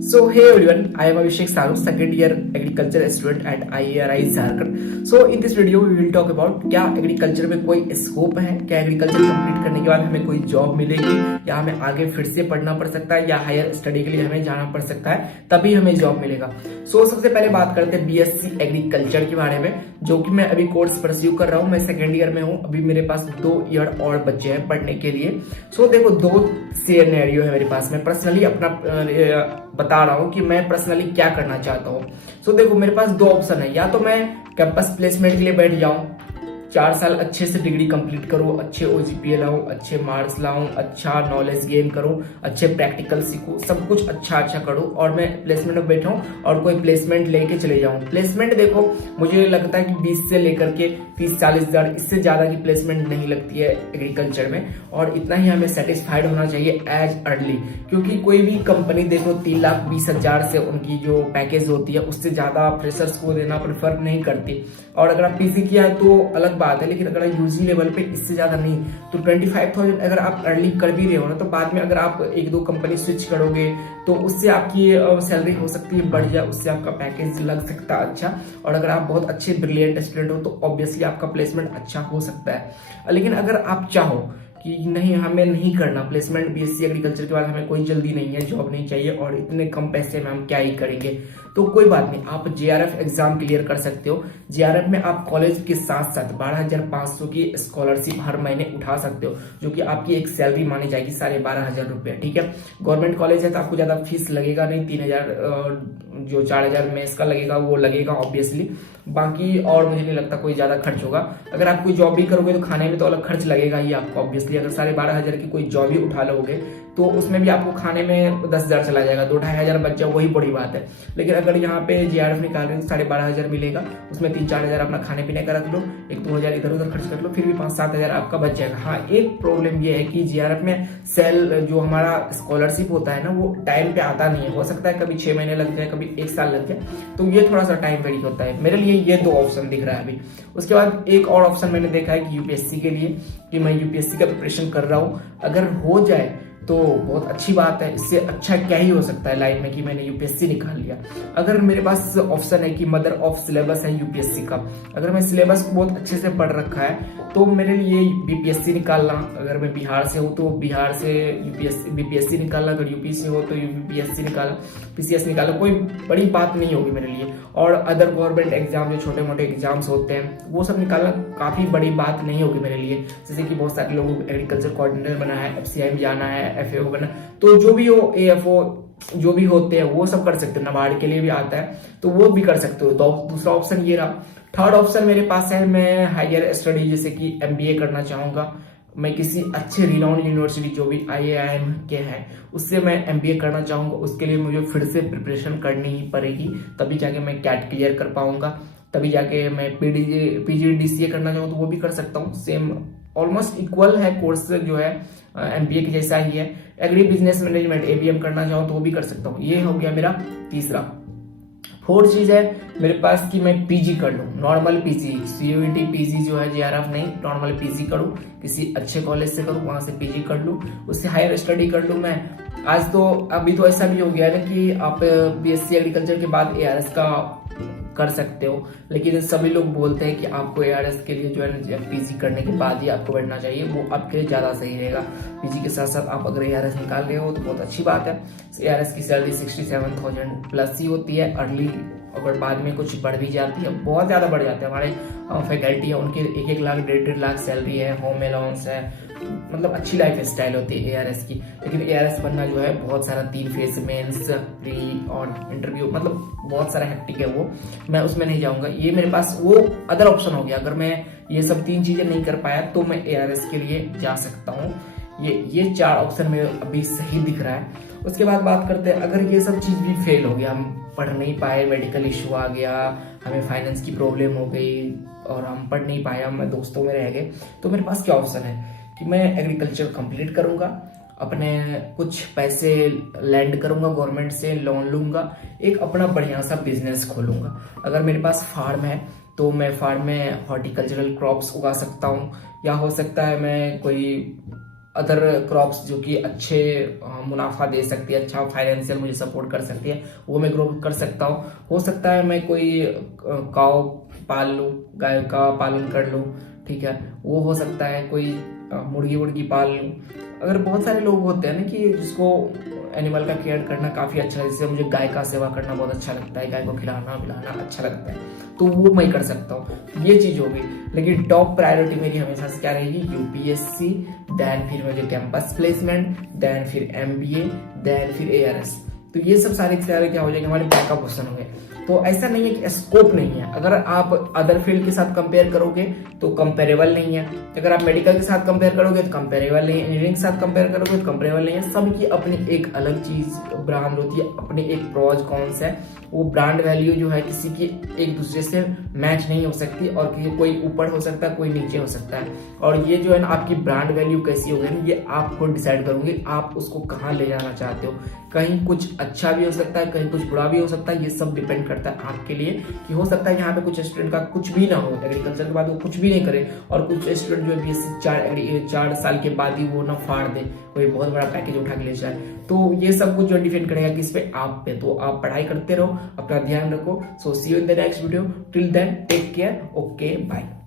So hey everyone, I am Abhishek Saru, second year agriculture student at IARI Jharkhand. So in this video we will talk about क्या agriculture में कोई scope है, क्या agriculture complete करने के बाद हमें कोई जॉब मिलेगी या हमें आगे फिर से पढ़ना पड़ सकता है या हायर स्टडी के लिए हमें जाना पड़ सकता है तभी हमें जॉब मिलेगा। सो सबसे पहले बात करते हैं बीएससी एग्रीकल्चर के बारे में, जो कि मैं अभी कोर्स परस्यू कर रहा हूँ। मैं सेकेंड ईयर में हूँ, अभी मेरे पास 2 ईयर और बचे हैं पढ़ने के लिए। सो देखो, 2 सिनेरियो है मेरे पास। मैं पर्सनली अपना बता रहा हूँ कि मैं पर्सनली क्या करना चाहता हूँ। सो देखो, मेरे पास 2 ऑप्शन है। या तो मैं कैंपस प्लेसमेंट के लिए बैठ जाऊं, 4 साल अच्छे से डिग्री कंप्लीट करूं, अच्छे ओजीपीए लाऊं, अच्छे मार्क्स लाऊं, अच्छा नॉलेज गेन करूं, अच्छे प्रैक्टिकल सीखूं, सब कुछ अच्छा करूं और मैं प्लेसमेंट में बैठा हूं और कोई प्लेसमेंट लेके चले जाऊं। प्लेसमेंट देखो, मुझे लगता है कि 20 से लेकर के 30-40 हजार, इससे ज्यादा की प्लेसमेंट नहीं लगती है एग्रीकल्चर में, और इतना ही हमें सेटिस्फाइड होना चाहिए एज अर्ली। क्योंकि कोई भी कंपनी देखो 3,20,000 से उनकी जो पैकेज होती है उससे ज्यादा फ्रेशर्स को देना प्रेफर नहीं करती। और अगर आप पीसी किया है तो अलग बात है, लेकिन अगर यूजी लेवल पे इससे ज्यादा नहीं, तो 25,000 अगर आप अर्ली कर भी रहे हो ना, तो बाद में अगर आप 1-2 कंपनी स्विच करोगे तो उससे आपकी सैलरी हो सकती है बढ़ जाए, उससे आपका पैकेज लग सकता है अच्छा। और अगर आप बहुत अच्छे ब्रिलियंट स्टूडेंट हो तो ऑब्वियसली आपका प्लेसमेंट अच्छा हो सकता है। लेकिन अगर आप चाहो कि नहीं, हमें नहीं करना प्लेसमेंट, बीएससी एग्रीकल्चर के बाद हमें कोई जल्दी नहीं है, जॉब नहीं चाहिए और इतने कम पैसे में हम क्या ही करेंगे, तो कोई बात नहीं, आप जेआरएफ एग्जाम क्लियर कर सकते हो। जेआरएफ में आप कॉलेज के साथ साथ 12,500 की स्कॉलरशिप हर महीने उठा सकते हो, जो कि आपकी एक सैलरी मानी जाएगी 12,500 रुपये। ठीक है, गवर्नमेंट कॉलेज है तो आपको ज्यादा फीस लगेगा नहीं, 3,000 जो 4,000 में इसका लगेगा वो लगेगा ऑब्वियसली। बाकी और मुझे नहीं लगता कोई ज्यादा खर्च होगा। अगर आप कोई जॉब भी करोगे तो खाने में तो अलग खर्च लगेगा ही आपको ऑब्वियसली। अगर 12,500 की कोई जॉब ही उठा लोगे तो उसमें भी आपको खाने में 10,000 चला जाएगा, 2-2,500 बच जाए, वही बड़ी बात है। लेकिन अगर यहाँ पे जेआरएफ निकाल रहे हो तो 12,500 मिलेगा, उसमें 3-4 अपना खाने पीने का रख लो, 1-2 इधर उधर खर्च कर लो, फिर भी 5-7 आपका बच जाएगा। हाँ, एक प्रॉब्लम ये है कि जेआरएफ में सेल जो हमारा स्कॉलरशिप होता है ना, वो टाइम पे आता नहीं है। हो सकता है कभी 6 महीने लग जाए, कभी 1 साल लग जाए, तो ये थोड़ा सा टाइम वेरी होता है। मेरे लिए ये 2 ऑप्शन दिख रहा है अभी। उसके बाद एक और ऑप्शन मैंने देखा है कि यूपीएससी के लिए, कि मैं यूपीएससी का प्रिपरेशन कर रहा हूँ। अगर हो जाए तो बहुत अच्छी बात है, इससे अच्छा क्या ही हो सकता है लाइफ में कि मैंने यूपीएससी निकाल लिया। अगर मेरे पास ऑप्शन है कि मदर ऑफ सिलेबस है यूपीएससी का, अगर मैं सिलेबस को बहुत अच्छे से पढ़ रखा है तो मेरे लिए बीपीएससी निकालना, अगर मैं बिहार से हूँ तो बिहार से यूपीएससी बीपीएससी निकालना, अगर यूपी से हो तो यूपीएससी निकालना, पीसीएस निकालना, कोई बड़ी बात नहीं होगी मेरे लिए। और अदर गवर्नमेंट एग्जाम जो छोटे मोटे एग्जाम्स होते हैं वो सब निकालना काफी बड़ी बात नहीं होगी मेरे लिए। जैसे कि बहुत सारे लोग एग्रीकल्चर कोऑर्डिनेटर बना है, एफसीआई में जाना है, एफएओ बना, तो जो भी हो, एएफओ जो भी होते हैं वो सब कर सकते हो। नाबार्ड के लिए भी आता है तो वो भी कर सकते हो। तो दूसरा ऑप्शन ये रहा। थर्ड ऑप्शन मेरे पास है, मैं हायर स्टडी जैसे कि एमबीए करना चाहूंगा। मैं किसी अच्छे रिनाउंड यूनिवर्सिटी जो भी आईआईएम के हैं उससे मैं एमबीए करना चाहूंगा। उसके लिए मुझे फिर से प्रिपरेशन करनी ही पड़ेगी, तभी जाके मैं कैट क्लियर कर पाऊंगा, तभी जाके मैं पीजीडीसीए करना चाहूँ तो वो भी कर सकता हूँ। सेम ऑलमोस्ट इक्वल है कोर्स, जो है एमबीए के जैसा ही है। एग्री बिजनेस मैनेजमेंट एबीएम करना चाहूँ तो वो भी कर सकता हूँ। ये हो गया मेरा तीसरा। 4th चीज है मेरे पास कि मैं पीजी कर लूँ, नॉर्मल पीजी, सीयूईटी पीजी जो है, जेआरएफ नहीं, नॉर्मल पीजी करूँ, किसी अच्छे कॉलेज से करूँ, वहां से पीजी कर लूँ, उससे हायर स्टडी कर लूँ मैं। आज तो अभी तो ऐसा भी हो गया है कि आप बीएससी एग्रीकल्चर के बाद एआरएस का कर सकते हो, लेकिन सभी लोग बोलते हैं कि आपको एआरएस के लिए जो है पीजी करने के बाद ही आपको बैठना चाहिए, वो आपके लिए ज्यादा सही रहेगा। पीजी के साथ साथ आप अगर एआरएस निकाल रहे हो तो बहुत अच्छी बात है। एआरएस की सैलरी 67,000 प्लस ही होती है अर्ली, अगर बाद में कुछ बढ़ भी जाती है, बहुत ज्यादा बढ़ जाती है। हमारे फैकल्टी है उनके 1-1 लाख 1.5 लाख सैलरी है, होम अलाउंस है, मतलब अच्छी लाइफ स्टाइल होती है एआरएस की। लेकिन एआरएस बनना जो है बहुत सारा 3 फेज, मेंस, प्री और इंटरव्यू, मतलब बहुत सारा हेक्टिक है वो, मैं उसमें नहीं जाऊंगा। ये मेरे पास वो अदर ऑप्शन हो गया। अगर मैं ये सब 3 चीजें नहीं कर पाया तो मैं एआरएस के लिए जा सकता हूँ। ये 4 ऑप्शन में अभी सही दिख रहा है। उसके बाद बात करते हैं, अगर ये सब चीज भी फेल हो गया, हम पढ़ नहीं पाए, मेडिकल इशू आ गया, हमें फाइनेंस की प्रॉब्लम हो गई और हम पढ़ नहीं पाए, हम दोस्तों में रह गए, तो मेरे पास क्या ऑप्शन है कि मैं एग्रीकल्चर कंप्लीट करूंगा, अपने कुछ पैसे लैंड करूंगा, गवर्नमेंट से लोन लूंगा, एक अपना बढ़िया सा बिजनेस खोलूंगा। अगर मेरे पास फार्म है तो मैं फार्म में हॉर्टिकल्चरल क्रॉप्स उगा सकता हूँ, या हो सकता है मैं कोई अदर क्रॉप्स जो कि अच्छे मुनाफा दे सकती है, अच्छा फाइनेंशियल मुझे सपोर्ट कर सकती है, वो मैं ग्रो कर सकता हूँ। हो सकता है मैं कोई काऊ पाल लूँ, गाय का पालन कर लूँ, ठीक है, वो हो सकता है। कोई मुर्गी वुर्गी पाल लूँ। अगर बहुत सारे लोग होते हैं ना कि जिसको एनिमल का केयर करना काफी अच्छा है, जैसे मुझे गाय का सेवा करना बहुत अच्छा लगता है, गाय को खिलाना पिलाना अच्छा लगता है, तो वो मैं कर सकता हूँ। ये चीज होगी। लेकिन टॉप प्रायोरिटी मेरी हमेशा से क्या रहेगी, यूपीएससी, देन फिर मुझे कैंपस प्लेसमेंट, देन फिर एमबीए, देन फिर एआरएस। तो ये सब सारे क्या हो जाएंगे, हमारे बैकअप ऑप्शन होंगे। तो ऐसा नहीं है कि स्कोप नहीं है। अगर आप अदर फील्ड के साथ कंपेयर करोगे तो कंपेरेबल नहीं है। अगर आप मेडिकल के साथ कंपेयर करोगे तो कंपेरेबल नहीं है। इंजीनियरिंग के साथ कंपेयर करोगे तो कंपेरेबल नहीं है। सबकी अपनी एक अलग चीज ब्रांड होती है, अपने एक प्रोज कॉन्स है। वो ब्रांड वैल्यू जो है किसी की एक दूसरे से मैच नहीं हो सकती, और कोई ऊपर हो सकता है, कोई नीचे हो सकता है। और ये जो है ना, आपकी ब्रांड वैल्यू कैसी होगी ये आप खुद डिसाइड करोगे, आप उसको कहाँ ले जाना चाहते हो। कहीं कुछ अच्छा भी हो सकता है, कहीं कुछ बुरा भी हो सकता है। ये सब डिपेंड करता है आपके लिए कि हो सकता है यहाँ पे कुछ स्टूडेंट का कुछ भी ना हो, एग्रीकल्चर के बाद वो कुछ भी नहीं करे, और कुछ स्टूडेंट जो है बीएससी 4 साल के बाद ही वो ना फाड़ दे, कोई बहुत बड़ा पैकेज उठा के ले जाए। तो ये सब कुछ जो डिपेंड करेगा किस पे, आप पे। तो आप पढ़ाई करते रहो, अपना ध्यान रखो। So see you in the next video. Till then take care, okay bye.